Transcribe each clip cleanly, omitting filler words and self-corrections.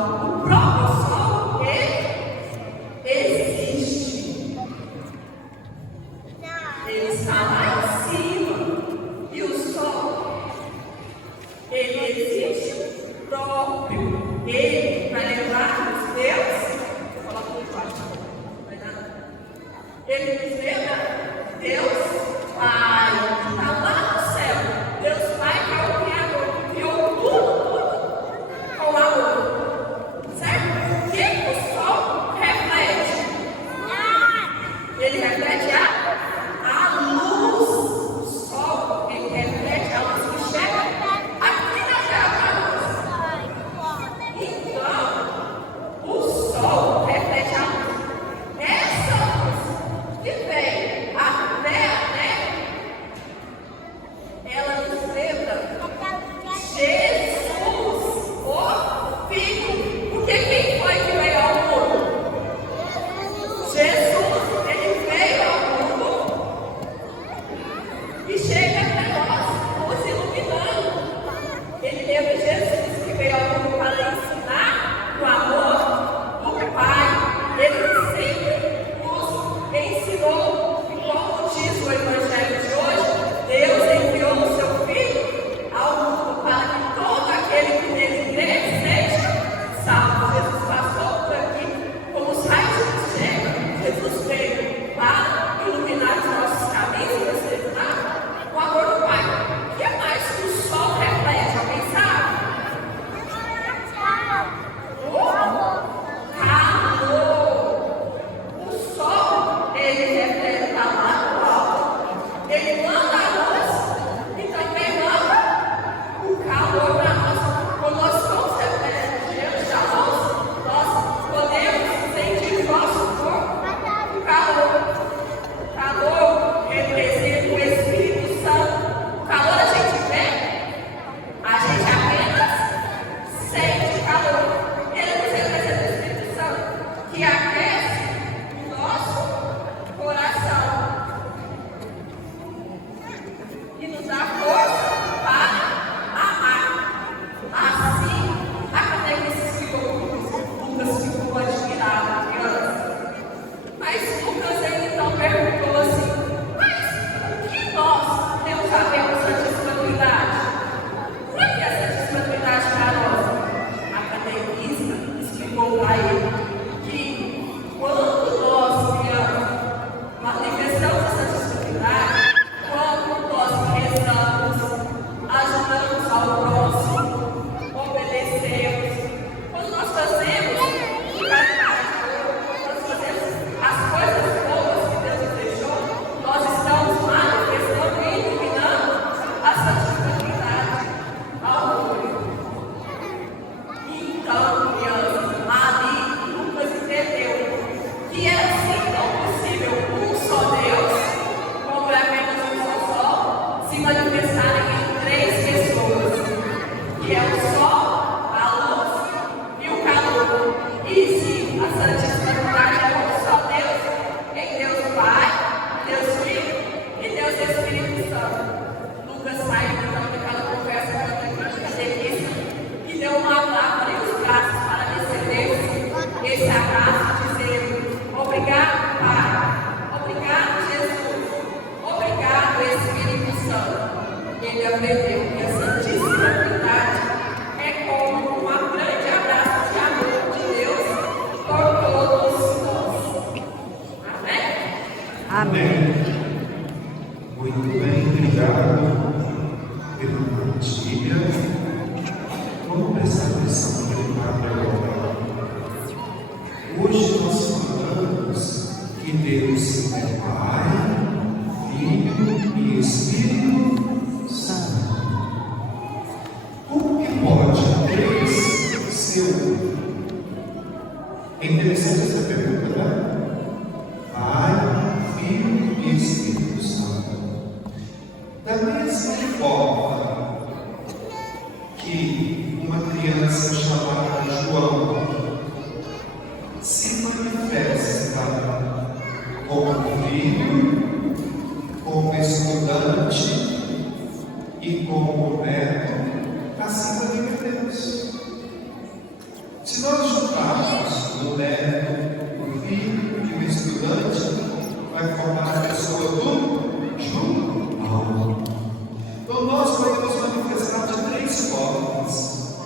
O próprio sol, ele existe. Ele está lá em cima. E o sol, ele existe próprio. Ele vai levar os Deus. Vou falar com o pai. Vai dar. Ele nos lembra Deus Pai, que está lá no céu. Deus Pai que é o Criador, que criou tudo com amor. Certo? O que o sol reflete? Ele reflete a luz. O sol, ele reflete a luz que chega aqui na terra para nós. Então, o sol reflete a luz. Essa luz que vem até a terra, ela nos lembra Jesus, o Filho. Porque quem foi que veio ao mundo? Jesus, ele veio ao mundo e chega até nós, nos iluminando. Ele teve Jesus que veio ao mundo para ensinar o amor do Pai. Ele sempre nos ensinou. E como diz o Evangelho de hoje, Deus enviou o seu Filho ao mundo para que todo aquele que nele crê seja salvo. Jesus passou por aqui como os raios de chega. Jesus veio para iluminar os nossos caminhos e nos ensinar o amor do Pai. O que é mais que o sol reflete? Alguém sabe? Calor. O sol, ele reflete lá no alto. Ele manda a luz e também manda o calor para nós. Quando nós estamos diante da luz, nós podemos sentir o nosso corpo o calor. O calor representa o Espírito Santo. O calor a gente vê, a gente apenas sente o calor. Ele nos representa o Espírito Santo, que aquece o nosso coração e nos dá força para amar. Assim, a catequista ficou, Lucas ficou admirado, criança. Mas Lucas ele então perguntou assim: mas o que nós temos a ver com Santíssima Trindade? O que é a Santíssima Trindade para nós? A catequista explicou para ele que quando nós manifestamos a Santíssima Trindade, quando nós rezamos, ajudamos ao próximo, obedecemos, quando nós fazemos caridade, nós fazemos as coisas boas que Deus nos deixou, nós estamos manifestando e iluminando a Santíssima Trindade ao mundo. Então, crianças, ali Lucas entendeu que era assim tão possível um só Deus, como é apenas um só sol, se manifestarem em três pessoas, que é o sol, a luz e o calor. E se a Santíssima Trindade é um só Deus, em Deus Pai, Deus Filho e Deus Espírito Santo. Lucas saiu então daquela conversa com a catequista e deu um abraço e os braços para receber esse abraço, dizendo: obrigado, Pai, obrigado, Jesus, obrigado, Espírito Santo. Ele aprendeu que a Santíssima Trindade é como um grande abraço de amor de Deus por todos nós. Amém? Amém. Muito bem, obrigado pela partilha. Vamos prestar atenção no Padre agora. Hoje nós falamos que Deus é Pai, Filho e Espírito Santo. Como que pode três ser um? É interessante essa pergunta, né? Pai, Filho e Espírito Santo. Da mesma forma que uma criança chamada João se manifesta como filho, como estudante e como neto, assim também é Deus. Se nós nós juntarmos o neto, o filho e o estudante, vai formar a pessoa do João. Então nós podemos manifestar de três formas.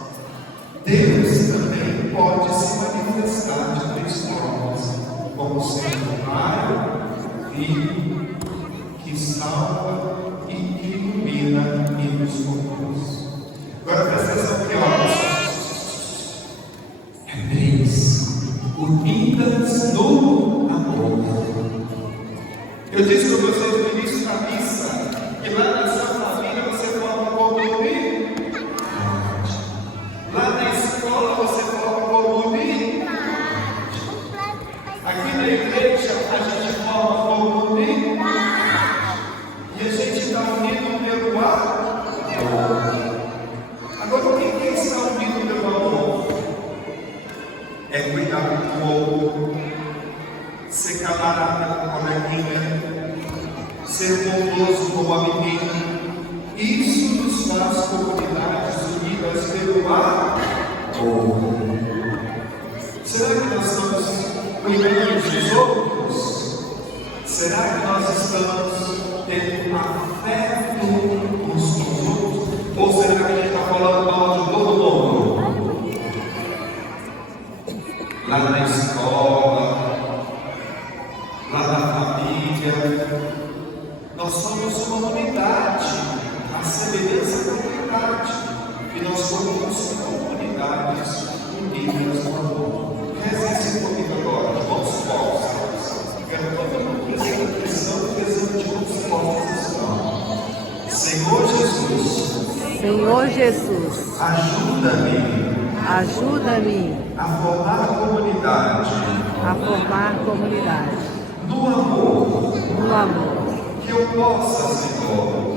Deus também pode se manifestar de três formas, como sendo Pai, Filho, que salva e que ilumina e nos conduz. Agora presta atenção aqui, ó. Três, unidas no amor. Eu disse para vocês no início da missa que lá na sua família você forma como unidade. Lá na escola você forma como unidade. Aqui na igreja a gente forma como unidade. E a gente está unido pelo amor. Agora o que é estar unido pelo amor? É cuidar do outro, ser camarada com a coleguinha, ser bondoso com o amiguinho. Isso nos faz comunidades unidas pelo amor. Será que nós estamos cuidando dos outros? Será que nós estamos tendo afeto uns com os outros? Ou será que a gente está falando mal de todo mundo? Lá na escola, lá na família, nós somos uma unidade, a semelhança da unidade, e nós somos comunidades unidas no amor. Reze comigo agora, de mãos postas. Quero todo mundo prestando atenção, rezando de mãos postas assim. Senhor Jesus, Senhor Jesus, ajuda-me a formar comunidade no amor, que eu possa, Senhor,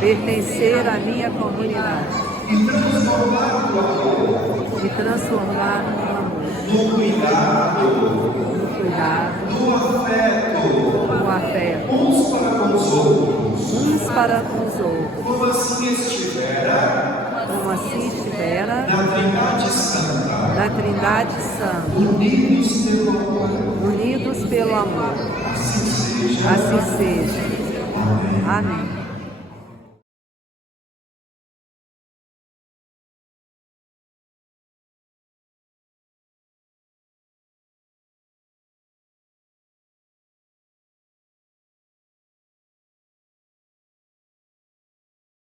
pertencer à minha comunidade e transformar o amor no cuidado, no afeto, uns para com os outros, como assim estivera na Trindade Santa, unidos pelo amor. Assim seja. Amém.